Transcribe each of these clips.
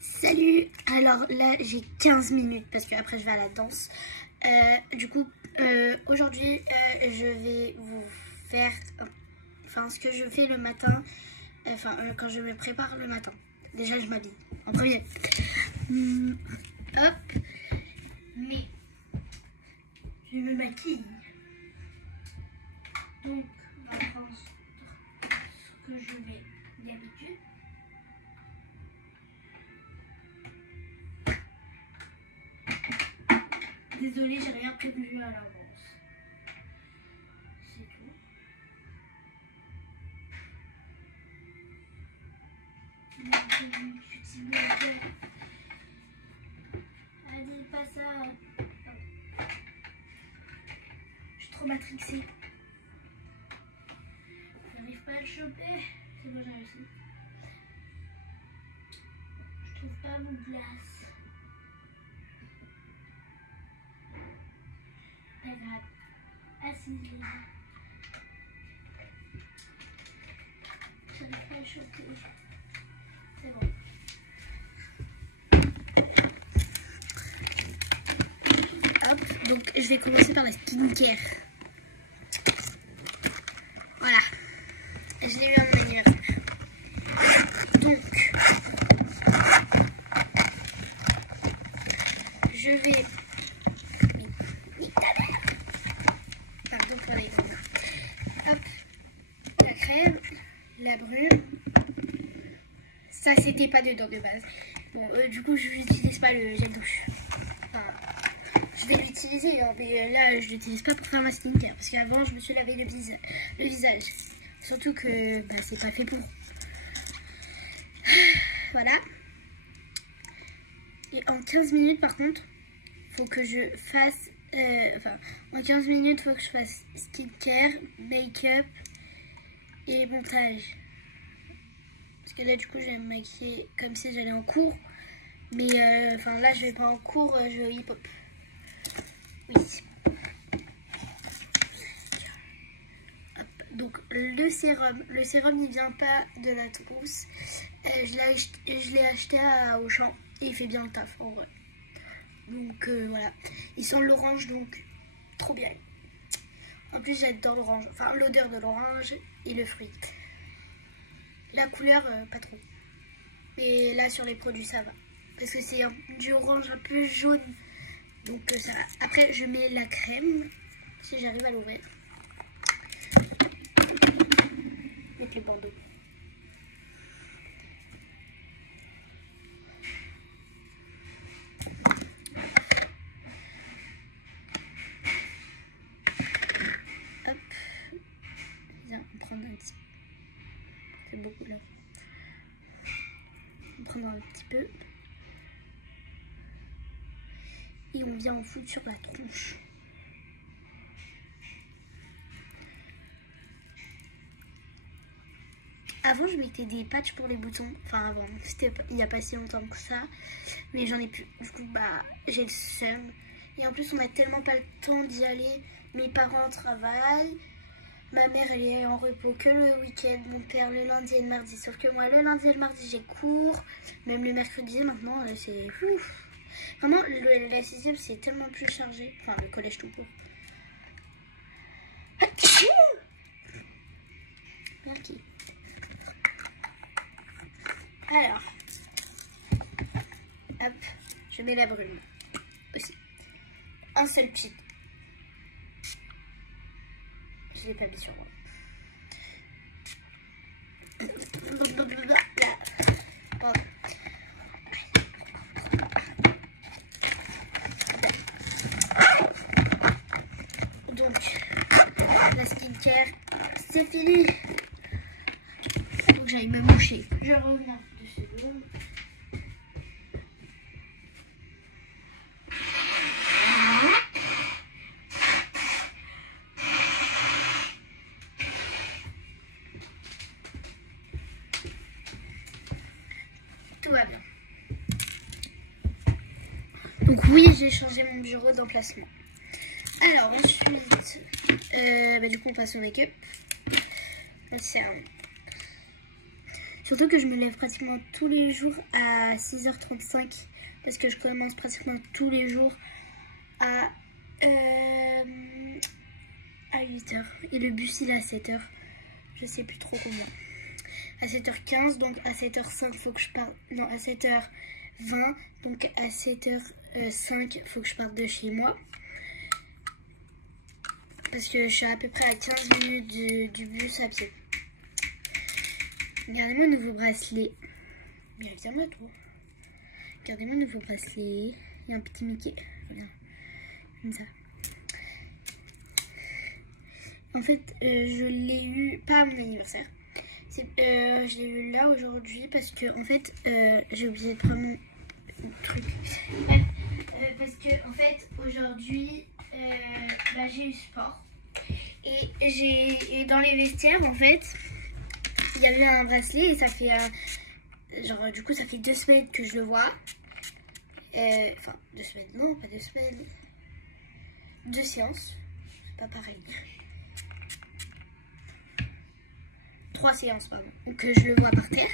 Salut, alors là j'ai 15 minutes parce que après je vais à la danse. Aujourd'hui je vais vous faire ce que je fais le matin, quand je me prépare le matin. Déjà je m'habille en premier. Hop, mais je me maquille. Donc on va prendre ce que je mets d'habitude. Désolée, j'ai rien prévu à l'avance. C'est tout. Allez, pas ça. Je suis trop matrixée. J'arrive pas à le choper. C'est bon, j'ai réussi. Je trouve pas mon glace. Pas grave. Assise-les. J'arrive pas à le choper. C'est bon. Hop, donc je vais commencer par la skincare. Voilà. Je l'ai eu à mon anniversaire. Donc, je vais... Pardon pour les dents. Hop, la crème, la brume. Ça, c'était pas dedans de base. Bon, du coup, je n'utilise pas le gel douche. Enfin, je vais l'utiliser, hein, mais là, je l'utilise pas pour faire ma skincare. Parce qu'avant, je me suis lavé le visage. Surtout que c'est pas fait pour. Voilà. Et en 15 minutes, par contre, faut que je fasse... en 15 minutes, faut que je fasse skincare, make-up et montage. Parce que là, du coup, je vais me maquiller comme si j'allais en cours. Mais là, je vais pas en cours, je vais au hip-hop. Oui. Hop. Donc, le sérum il vient pas de la trousse. Je l'ai acheté à Auchan et il fait bien le taf en vrai. Donc voilà, il sent l'orange, donc trop bien. En plus j'adore l'orange, enfin l'odeur de l'orange et le fruit. La couleur pas trop, mais là sur les produits ça va, parce que c'est du orange un peu jaune, donc ça va. Après je mets la crème, si j'arrive à l'ouvrir, avec les bandeaux. On prend un petit peu. C'est beaucoup là. On prend un petit peu. Et on vient en foutre sur la tronche. Avant, je mettais des patchs pour les boutons. Enfin, avant, c'était il n'y a pas si longtemps que ça. Mais j'en ai plus. Du coup, j'ai le seum. Et en plus, on n'a tellement pas le temps d'y aller. Mes parents travaillent. Ma mère, elle est en repos que le week-end. Mon père, le lundi et le mardi. Sauf que moi, le lundi et le mardi, j'ai cours. Même le mercredi, maintenant, c'est ouf. Vraiment, la 6e, c'est tellement plus chargé. Enfin, le collège tout court. Merci. Alors, hop, je mets la brume aussi. Un seul petit. Je l'ai pas mis sur moi. Donc, la skincare, c'est fini. Faut que j'aille me moucher. Je reviens 2 secondes. Tout va bien. Donc oui, j'ai changé mon bureau d'emplacement. Alors ensuite, du coup on passe au make-up. Surtout que je me lève pratiquement tous les jours à 6h35 parce que je commence pratiquement tous les jours à 8h. Et le bus il est à 7h. Je sais plus trop combien. À 7h15, donc à 7h05 faut que je parte. Non, à 7h20, donc à 7h05 faut que je parte de chez moi. Parce que je suis à peu près à 15 minutes du bus à pied. Regardez mon nouveau bracelet. Mais regarde-moi toi. Regardez mon nouveau bracelet. Il y a un petit Mickey. Regarde. Comme ça. En fait, je l'ai eu, pas à mon anniversaire. Je l'ai eu là aujourd'hui parce que, en fait, j'ai oublié de prendre mon truc. Ouais, parce que, en fait, aujourd'hui, j'ai eu sport. Et dans les vestiaires, en fait, il y avait un bracelet et ça fait, genre, du coup, ça fait 2 semaines que je le vois. Enfin, 2 semaines, non, pas 2 semaines. 2 séances, pas pareil. 3 séances, pardon. Donc je le vois par terre.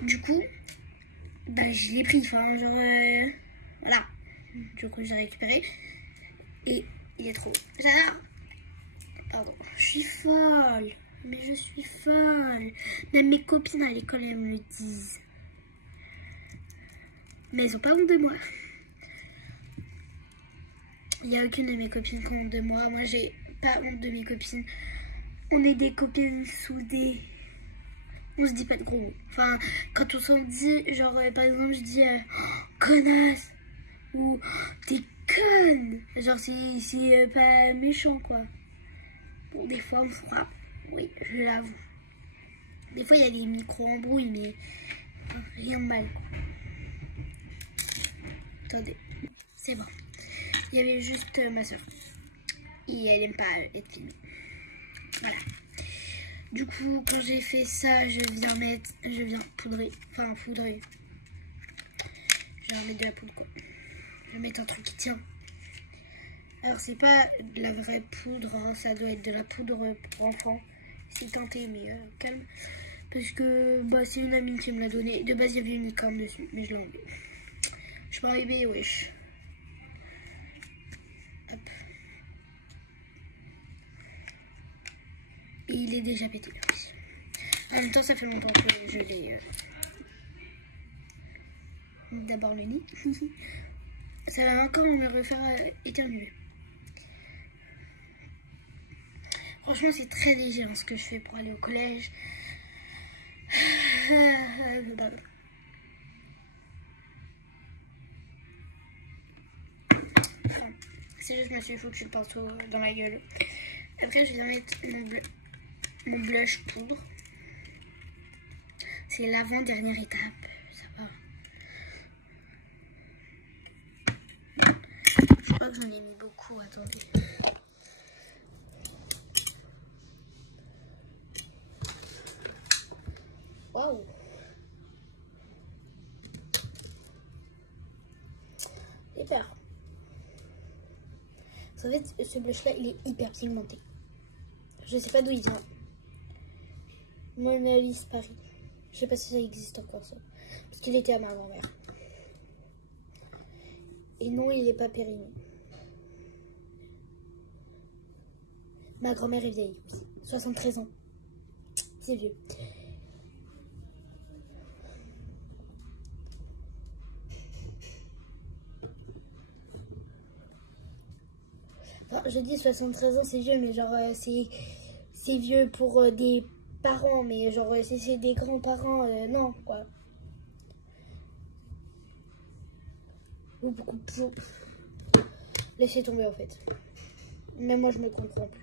Du coup, je l'ai pris. Enfin, genre, voilà. Du coup, j'ai récupéré. Et il est trop beau. J'adore. Pardon. Je suis folle. Mais je suis folle. Même mes copines à l'école, elles me le disent. Mais elles ont pas honte de moi. Il n'y a aucune de mes copines qui ont honte de moi. Moi, j'ai pas honte de mes copines. On est des copines soudées. On se dit pas de gros mots. Enfin, quand on s'en dit, genre, par exemple, je dis connasse ou t'es conne. Genre, c'est pas méchant, quoi. Bon, des fois, on se frappe. Oui, je l'avoue. Des fois, il y a des micro-embrouilles, mais rien de mal, quoi. Attendez, c'est bon. Il y avait juste ma soeur. Et elle aime pas être filmée. Voilà. Du coup, quand j'ai fait ça, je viens poudrer. Enfin, poudrer. Je vais mettre de la poudre, quoi. Je vais mettre un truc qui tient. Alors, c'est pas de la vraie poudre, hein, ça doit être de la poudre pour enfants. C'est tenté, mais calme. Parce que c'est une amie qui me l'a donné. De base, il y avait une licorne dessus, mais je l'ai enlevé. Je suis pas arrivée, wesh. Hop. Et il est déjà pété. En même temps, ça fait longtemps que je l'ai. D'abord le nez. Ça va encore me refaire éternuer. Franchement, c'est très léger ce que je fais pour aller au collège. Enfin, c'est juste que je me suis foutu le pinceau dans la gueule. Après, je viens mettre mon blush poudre. C'est l'avant-dernière étape. Ça va. Je crois que j'en ai mis beaucoup. Attendez. Waouh. J'ai peur. En fait, ce blush là, il est hyper pigmenté. Je sais pas d'où il vient. Mona Lisa Paris. Je sais pas si ça existe encore ça. Parce qu'il était à ma grand-mère. Et non, il est pas périmé. Ma grand-mère est vieille aussi. 73 ans. C'est vieux. Enfin, je dis 73 ans, c'est vieux, mais genre, c'est vieux pour des parents, mais genre, si c'est des grands-parents, non, quoi. Ou beaucoup plus. Laissez tomber, en fait. Même moi, je me comprends plus.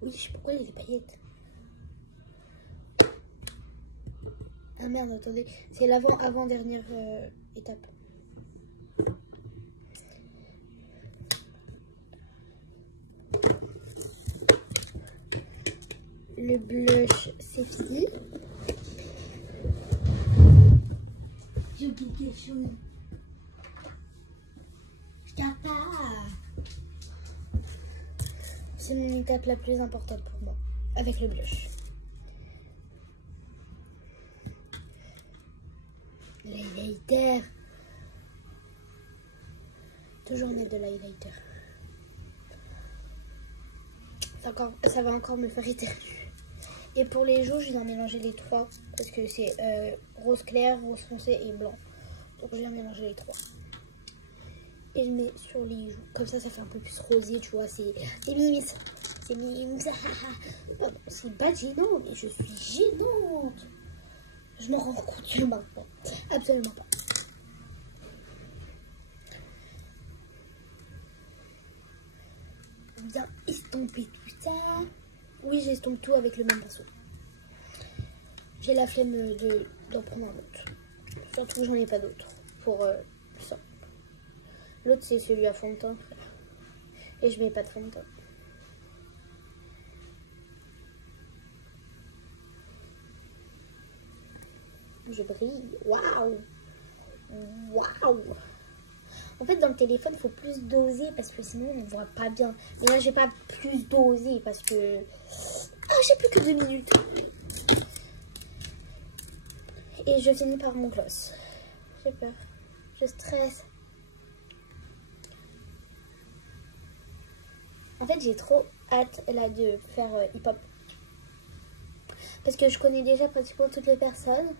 Oui, je sais pourquoi il y a des paillettes. Ah merde, attendez. C'est l'avant-dernière étape. Le blush, c'est fini. J'ai oublié quelque chose. Je garde pas. C'est mon étape la plus importante pour moi, avec le blush. L'highlighter. Toujours mettre de l'highlighter. Ça va encore me faire éternuer. Et pour les joues, je viens mélanger les trois. Parce que c'est rose clair, rose foncé et blanc. Donc je viens mélanger les trois. Et je mets sur les joues. Comme ça fait un peu plus rosé, tu vois. C'est mimis. C'est mimis. Pardon, c'est pas gênant, mais je suis gênante. Je m'en rends compte maintenant. Absolument pas. Bien estomper tout ça. Oui, j'estompe tout avec le même pinceau. J'ai la flemme d'en prendre un autre. Surtout que j'en ai pas d'autre pour ça. L'autre, c'est celui à fond de teint, frère. Et je mets pas de fond de teint. Je brille. Waouh! Waouh! En fait, dans le téléphone, il faut plus doser parce que sinon, on ne voit pas bien. Mais là, j'ai pas plus dosé parce que... Ah, j'ai plus que 2 minutes. Et je finis par mon gloss. J'ai peur. Je stresse. En fait, j'ai trop hâte là de faire hip-hop. Parce que je connais déjà pratiquement toutes les personnes.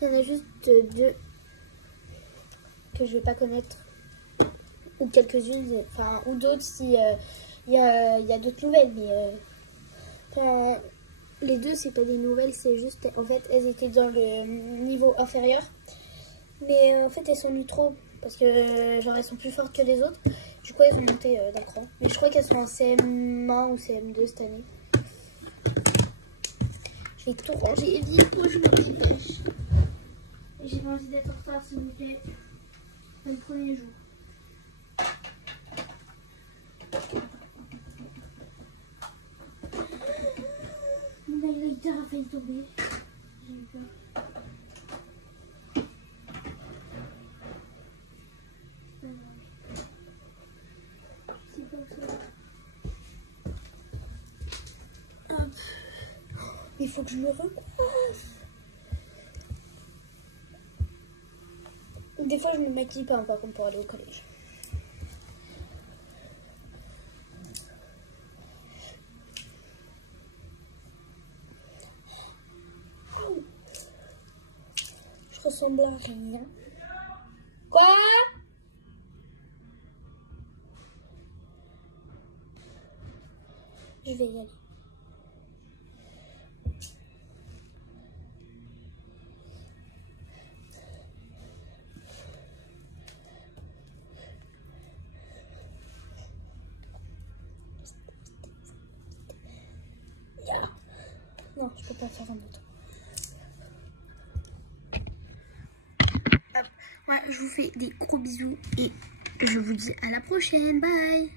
Il y en a juste 2 que je vais pas connaître. Ou quelques-unes, enfin, ou d'autres si il y a d'autres nouvelles. Mais les 2, c'est pas des nouvelles, c'est juste, en fait, elles étaient dans le niveau inférieur. Mais en fait, elles sont venues trop. Parce que, genre, elles sont plus fortes que les autres. Du coup, elles ont monté d'un cran. Mais je crois qu'elles sont en CM1 ou CM2 cette année. Je vais tout ranger vite pour je me dépêche. J'ai pas envie d'être en retard, s'il vous plaît. C'est le premier jour. Mon highlighter a failli tomber. J'ai eu peur. Il faut que je me recoiffe. Des fois, je me maquille pas, par contre, pour aller au collège. Je ressemble à rien. Quoi? Je vais y aller. Non, je peux pas faire un autre. Hop. Ouais, je vous fais des gros bisous et je vous dis à la prochaine. Bye.